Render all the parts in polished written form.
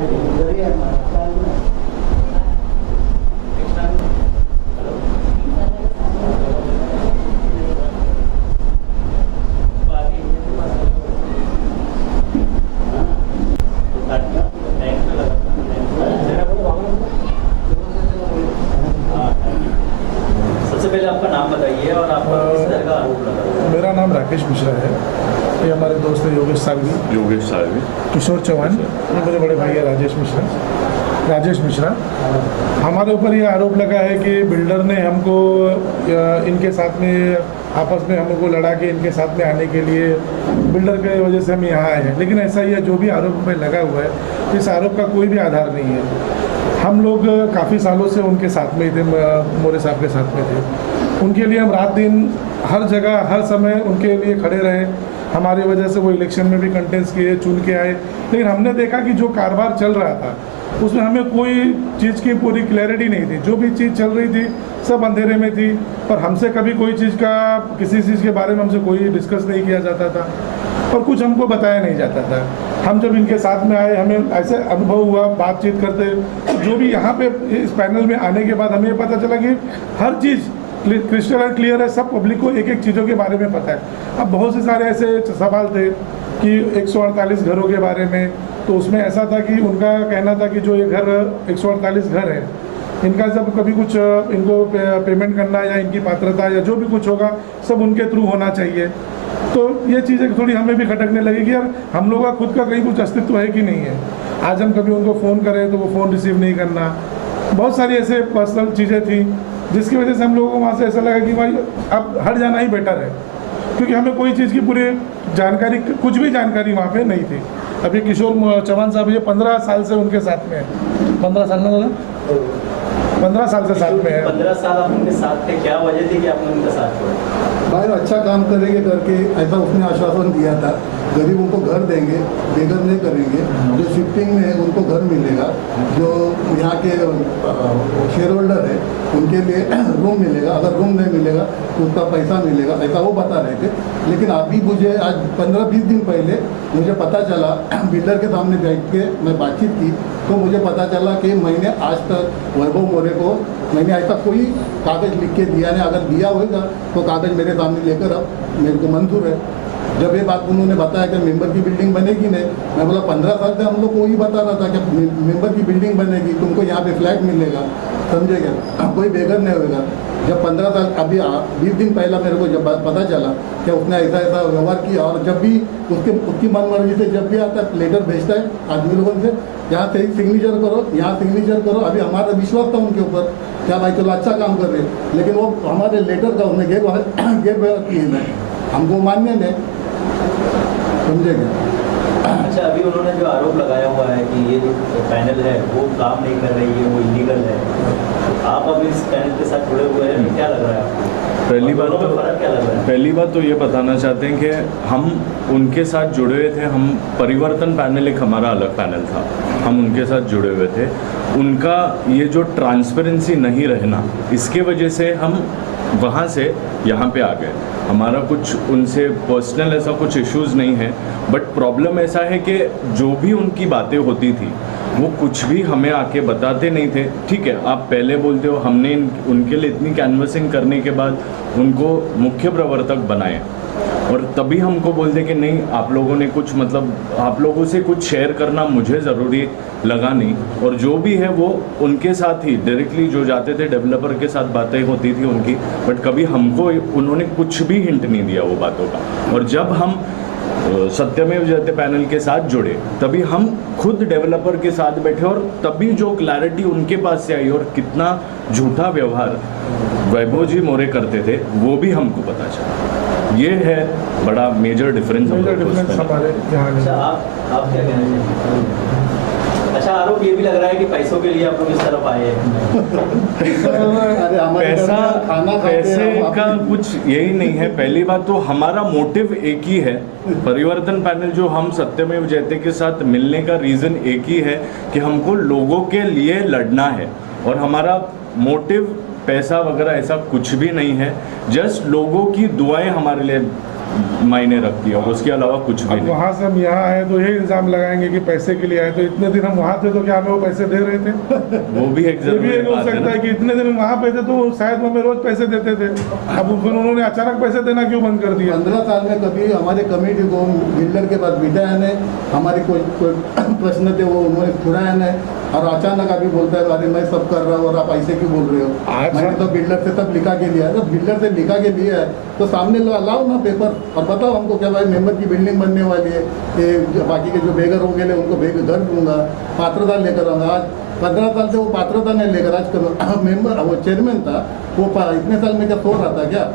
सबसे पहले आपका नाम बताइए और आपका किस तरह का आरोप लगा? मेरा नाम राकेश मिश्रा है। ये हमारे दोस्त है योगेश सालवी, किशोर चौहान, ये मेरे बड़े भाई है राजेश मिश्रा। हमारे ऊपर ये आरोप लगा है कि बिल्डर ने हमको इनके साथ में आपस में हमको लड़ा के इनके साथ में आने के लिए बिल्डर की वजह से हम यहाँ आए हैं, लेकिन ऐसा ही है, जो भी आरोप में लगा हुआ है इस आरोप का कोई भी आधार नहीं है। हम लोग काफ़ी सालों से उनके साथ में थे, मोरे साहब के साथ में थे। उनके लिए हम रात दिन हर जगह हर समय उनके लिए खड़े रहे। हमारी वजह से वो इलेक्शन में भी कंटेस्ट किए, चुन के आए, लेकिन हमने देखा कि जो कारोबार चल रहा था उसमें हमें कोई चीज़ की पूरी क्लैरिटी नहीं थी। जो भी चीज़ चल रही थी सब अंधेरे में थी और हमसे कभी कोई चीज़ का किसी चीज़ के बारे में हमसे कोई डिस्कस नहीं किया जाता था और कुछ हमको बताया नहीं जाता था। हम जब इनके साथ में आए हमें ऐसे अनुभव हुआ बातचीत करते, तो जो भी यहाँ पे इस पैनल में आने के बाद हमें पता चला कि हर चीज़ क्रिस्टल क्लियर है, सब पब्लिक को एक एक चीज़ों के बारे में पता है। अब बहुत से सारे ऐसे सवाल थे कि 148 घरों के बारे में, तो उसमें ऐसा था कि उनका कहना था कि जो ये घर 148 घर है, इनका जब कभी कुछ इनको पेमेंट करना या इनकी पात्रता या जो भी कुछ होगा सब उनके थ्रू होना चाहिए। तो ये चीज़ें थोड़ी हमें भी खटकने लगी कि यार हम लोगों का खुद का कहीं कुछ अस्तित्व है कि नहीं है। आज हम कभी उनको फ़ोन करें तो वो फ़ोन रिसीव नहीं करना, बहुत सारी ऐसे पर्सनल चीज़ें थी जिसकी वजह से हम लोगों को वहाँ से ऐसा लगा कि भाई अब हट जाना ही बेटर है, क्योंकि हमें कोई चीज़ की पूरी जानकारी, कुछ भी जानकारी वहाँ पे नहीं थी। अभी किशोर चौहान साहब ये 15 साल से उनके साथ में है, 15 साल में 15 साल से साथ में है। 15 साल आप उनके साथ थे, क्या वजह थी कि आपने उनके साथ छोड़ा? भाई अच्छा काम करेंगे करके ऐसा उसने आश्वासन दिया था, गरीबों को घर देंगे, बेघर नहीं करेंगे, जो शिफ्टिंग में है उनको घर मिलेगा, जो यहाँ के शेयर होल्डर है उनके लिए रूम मिलेगा, अगर रूम नहीं मिलेगा तो उसका पैसा मिलेगा, ऐसा वो बता रहे थे। लेकिन अभी मुझे आज 15-20 दिन पहले मुझे पता चला, बिल्डर के सामने बैठ के मैं बातचीत की तो मुझे पता चला कि मैंने आज तक वैभव मोरे को मैंने ऐसा कोई कागज़ लिख के दिया नहीं, अगर दिया होगा तो कागज़ मेरे सामने लेकर अब मेरे को मंजूर है। जब ये बात उन्होंने बताया कि मेंबर की बिल्डिंग बनेगी नहीं, मैं बोला 15 साल से हम लोग को वही बता रहा था कि मेंबर की बिल्डिंग बनेगी, तुमको यहाँ पे फ्लैट मिलेगा, समझेगा, कोई बेघर नहीं होगा। जब 15 साल अभी 20 दिन पहला मेरे को जब पता चला कि उसने ऐसा ऐसा व्यवहार किया, और जब भी उसकी मनमर्जी से जब भी आता है लेटर भेजता है आदमी लोगों से, यहाँ से सिग्नेचर करो, यहाँ सिग्नेचर करो। अभी हमारा विश्वास था उनके ऊपर, क्या भाई चलो अच्छा काम कर रहे, लेकिन वो हमारे लेटर का उसने गैर व्यवहार किए नहीं, हमको मान्य नहीं, समझेगा। अच्छा, अभी उन्होंने जो आरोप लगाया हुआ है कि ये जो पैनल है वो काम नहीं कर रही है, वो इलीगल है, आप अभी इस पैनल के साथ जुड़े हुए हैं, क्या लग रहा है आपको? पहली बात तो ये बताना चाहते हैं कि हम उनके साथ जुड़े हुए थे। हम परिवर्तन पैनल एक हमारा अलग पैनल था, हम उनके साथ जुड़े हुए थे। उनका ये जो ट्रांसपेरेंसी नहीं रहना, इसके वजह से हम वहाँ से यहाँ पे आ गए। हमारा कुछ उनसे पर्सनल ऐसा कुछ इश्यूज़ नहीं है, बट प्रॉब्लम ऐसा है कि जो भी उनकी बातें होती थी वो कुछ भी हमें आके बताते नहीं थे। ठीक है, आप पहले बोलते हो, हमने उनके लिए इतनी कैनवसिंग करने के बाद उनको मुख्य प्रवर्तक बनाए और तभी हमको बोलते कि नहीं, आप लोगों ने कुछ मतलब आप लोगों से कुछ शेयर करना मुझे ज़रूरी लगा नहीं, और जो भी है वो उनके साथ ही डायरेक्टली जो जाते थे डेवलपर के साथ बातें होती थी उनकी, बट कभी हमको उन्होंने कुछ भी हिंट नहीं दिया वो बातों का। और जब हम सत्यमेव जयते पैनल के साथ जुड़े तभी हम खुद डेवलपर के साथ बैठे और तभी जो क्लैरिटी उनके पास से आई और कितना झूठा व्यवहार वैभव जी मोरे करते थे वो भी हमको पता चला। ये है बड़ा मेजर डिफरेंस हमारे यहाँ। अच्छा, आप क्या कहना चाहिए? अच्छा, आरोप ये भी लग रहा है कि पैसों के लिए आप लोग इस तरफ आए हैं। पैसे का कुछ यही नहीं है। पहली बात तो हमारा मोटिव एक ही है, परिवर्तन पैनल जो हम सत्यमेव जयते के साथ मिलने का रीज़न एक ही है कि हमको लोगों के लिए लड़ना है, और हमारा मोटिव पैसा वगैरह ऐसा कुछ भी नहीं है। जस्ट लोगों की दुआएं हमारे लिए मायने रखती है और उसके अलावा कुछ भी अब नहीं। वहाँ से हम यहाँ आए तो यही इल्ज़ाम लगाएंगे कि पैसे के लिए आए, तो इतने दिन हम वहाँ थे तो क्या हमें वो पैसे दे रहे थे? वो भी एक ये भी एक हो बात है सकता ना। है कि इतने दिन हम वहाँ पे थे तो वो शायद हमें रोज पैसे देते थे, अब फिर उन्होंने अचानक पैसे देना क्यों बंद कर दिया? 15 साल में कभी हमारे कमेटी को बिल्डर के पास बिठाया नहीं, हमारे कोई प्रश्न थे वो उन्होंने छुड़ाया नहीं, और अचानक अभी बोलता है अरे मैं सब कर रहा हूँ और आप ऐसे क्यों बोल रहे हो? अच्छा। मैंने तो बिल्डर से सब लिखा के लिया है, तो बिल्डर से लिखा के लिया है तो सामने लाओ ना पेपर और बताओ हमको क्या भाई मेंबर की बिल्डिंग बनने वाली है, ये बाकी के जो बेघर हो गए उनको घर दूंगा, पात्रता लेकर आऊँगा। आज 15 साल से वो पात्रता नहीं लेकर आज मेंबर वो चेयरमैन था, वो इतने साल में क्या सो रहा था क्या?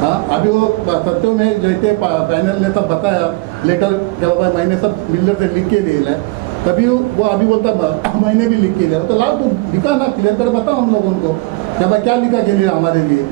हाँ, अभी वो सत्यों में जैसे पैनल ने सब बताया लेटर क्या भाई मैंने सब बिल्डर से लिख के लिए है, तभी वो अभी बोलता मैंने भी लिख के लिया, तो लाओ तो लिखा ना क्लियर कर बताओ हम लोगों को क्या भाई क्या लिखा के लिए हमारे लिए।